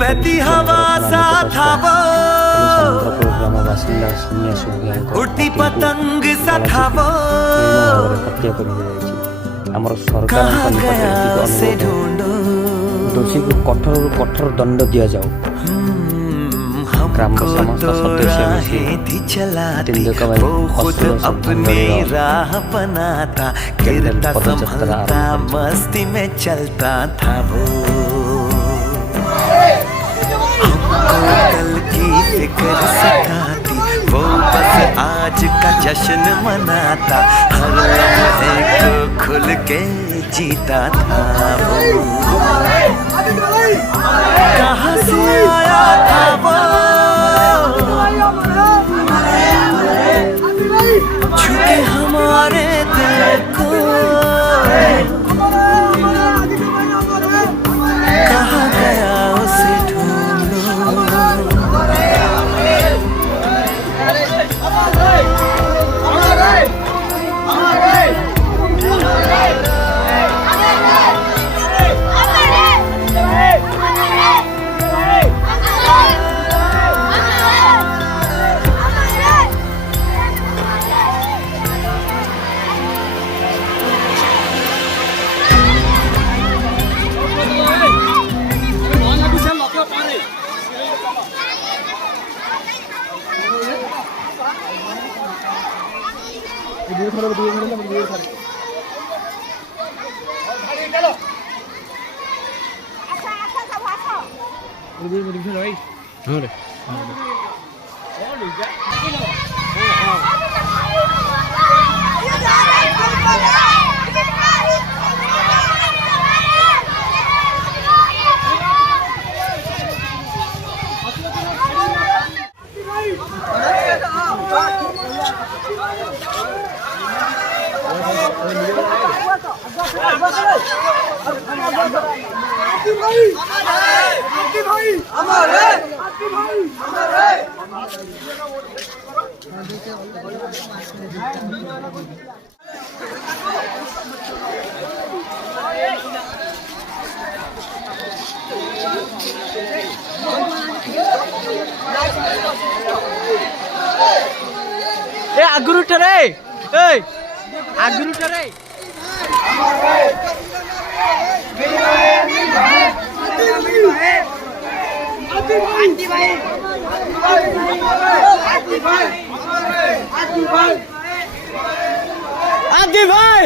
बहती हवा सा था वो, उड़ती पतंग सा था वो, कहाँ गया उसे ढूंढो। दोषी को कठोर कठोर दंड दिया जाओ। ग्राम समस्त सदस्य मिली चलाती वो खुद अपनी राह बनाता, गिरता संभलता मस्ती में चलता था वो। हमको कल की फिक्र सताती वो, बस आज का जश्न मनाता, हर लम्हे को खुल के जीता था वो। कहाँ से आया था वो, छुके हमारे दिल को, कहाँ गया उसे ढूंढो। आगुरु ठरे आगुरु ठरे आदि भाई